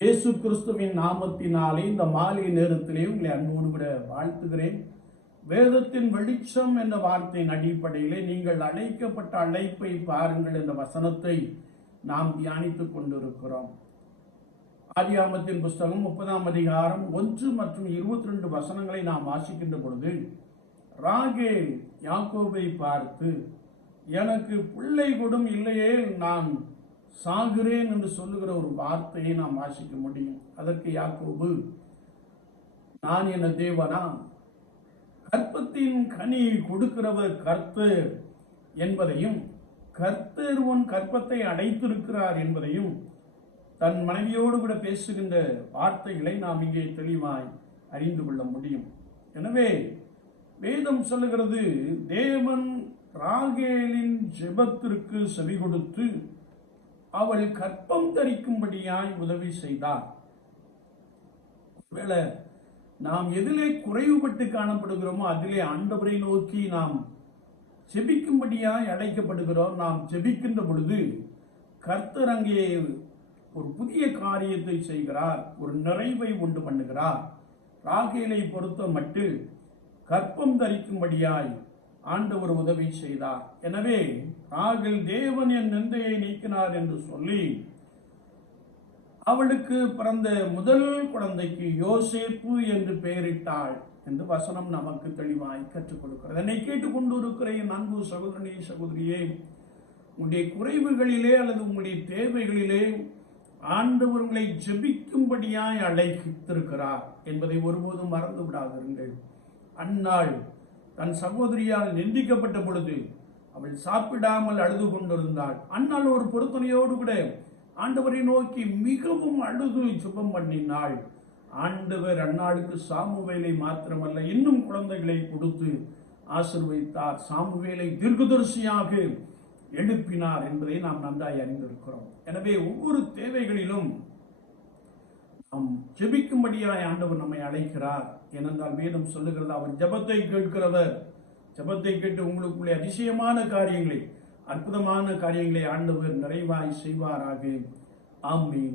இயேசு கிறிஸ்துவின் நாமத்தினாலே இந்த மாலை நேரத்திலே உங்களை அன்போடு கூட வாழ்த்துகிறேன். வேதத்தின் வெளிச்சம் என்ற வார்த்தையின் அடிப்படையிலே நீங்கள் அழைக்கப்பட்ட அழைப்பை பாருங்கள் என்ற வசனத்தை நாம் தியானித்துக் கொண்டிருக்கிறோம். ஆதியாமத்தின் புஸ்தகம் முப்பதாம் அதிகாரம் ஒன்று மற்றும் இருபத்தி ரெண்டு வசனங்களை நாம் வாசிக்கின்ற பொழுது ராகேல் யாக்கோபை பார்த்து எனக்கு பிள்ளை கொடும் இல்லையே நான் சாகிறேன் என்று சொல்லுகிற ஒரு வார்த்தையை நாம் வாசிக்க முடியும். அதற்கு யாக்கோபு நான் என தேவனா? கற்பத்தின் கனியை கொடுக்கிறவர் கர்த்தர் என்பதையும் கர்த்தர் உன் கற்பத்தை அடைத்திருக்கிறார் என்பதையும் தன் மனைவியோடு கூட பேசுகின்ற வார்த்தைகளை நாம் இங்கே தெளிவாய் அறிந்து கொள்ள முடியும். எனவே வேதம் சொல்லுகிறது தேவன் ராகேலின் ஜெபத்திற்கு செவி கொடுத்து அவள் கற்பம் தரிக்கும்படியாய் உதவி செய்தார். ஒருவேளை நாம் எதிலே குறைவுபட்டு காணப்படுகிறோமோ அதிலே ஆண்டவரை நோக்கி நாம் செபிக்கும்படியாய் அழைக்கப்படுகிறோம். நாம் ஜெபிக்கின்ற பொழுது கர்த்தர் அங்கே ஒரு புதிய காரியத்தை செய்கிறார் ஒரு நிறைவை உண்டு பண்ணுகிறார். ராகேலை பொறுத்த மட்டில் கற்பம் தரிக்கும்படியாய் ஆண்டவர் உதவி செய்தார். எனவே ராகில் தேவன் என் நிந்தையை நீக்கினார் என்று சொல்லி அவளுக்கு பிறந்த முதல் குழந்தைக்கு யோசேப்பு என்று பெயரிட்டாள் என்று வசனம் நமக்கு தெளிவாய் கற்றுக் கொடுக்கிறது. என்னை கேட்டுக்கொண்டு இருக்கிற என் அன்பு சகோதரனே சகோதரியே உங்களுடைய குறைவுகளிலே அல்லது உங்களுடைய தேவைகளிலே ஆண்டவர்களை ஜெபிக்கும்படியாய் அழைத்திருக்கிறார் என்பதை ஒருபோதும் மறந்து விடாதிருங்கள். அந்நாள் தன் சகோதரியால் நிந்திக்கப்பட்ட பொழுது அவள் சாப்பிடாமல் அழுது கொண்டிருந்தாள். அந்நாள் ஒரு பொருத்தனையோடு கூட ஆண்டவரை நோக்கி மிகவும் அழுது சுபம் பண்ணினாள். ஆண்டவர் அண்ணாளுக்கு சாமுவேலை மாத்திரமல்ல இன்னும் குழந்தைகளை கொடுத்து ஆசிர்வதித்தார். சாமுவேலை தீர்க்கதரிசியாக எழுப்பினார் என்பதை நாம் நன்றாய் அறிந்திருக்கிறோம். எனவே ஒவ்வொரு தேவைகளிலும் நாம் ஜெபிக்கும்படியாய் ஆண்டவர் நம்மை அழைக்கிறார். ஏனென்றால் வேதம் சொல்லுகிறது அவர் ஜெபத்தை கேட்கிறவர். ஜெபத்தை கேட்டு உங்களுக்குள்ளே அதிசயமான காரியங்களை அற்புதமான காரியங்களை ஆண்டவர் நிறைவாய் செய்வாராக. ஆமீன்.